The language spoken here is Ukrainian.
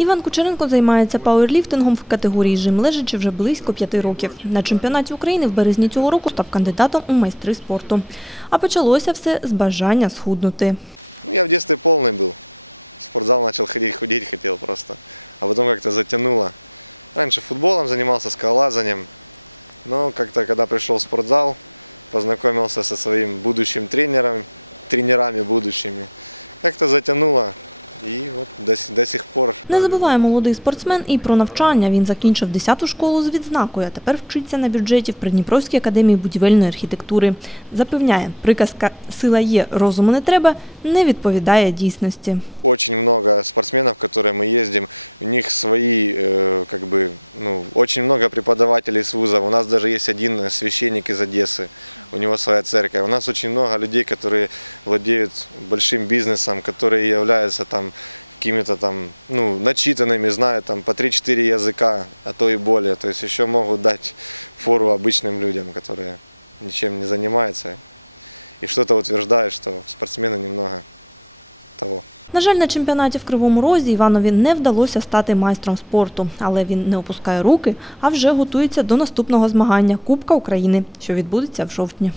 Іван Кучеренко займається пауерліфтингом в категорії жим лежачи вже близько п'яти років. На чемпіонаті України в березні цього року став кандидатом у майстри спорту. А почалося все з бажання схуднути. Если полный, давайте называется Не забуває молодий спортсмен і про навчання. Він закінчив 10-ту школу з відзнакою, а тепер вчиться на бюджеті в Придніпровській академії будівельної архітектури. Запевняє, приказка «сила є, розуму не треба» не відповідає дійсності ну, начитанными, знают эти четыре языка, которые более все могут дать более обычные. Зато утверждаю, что спортсмен На жаль, на чемпіонаті в Кривому Розі Іванові не вдалося стати майстром спорту, але він не опускає руки, а вже готується до наступного змагання Кубка України, що відбудеться в жовтні.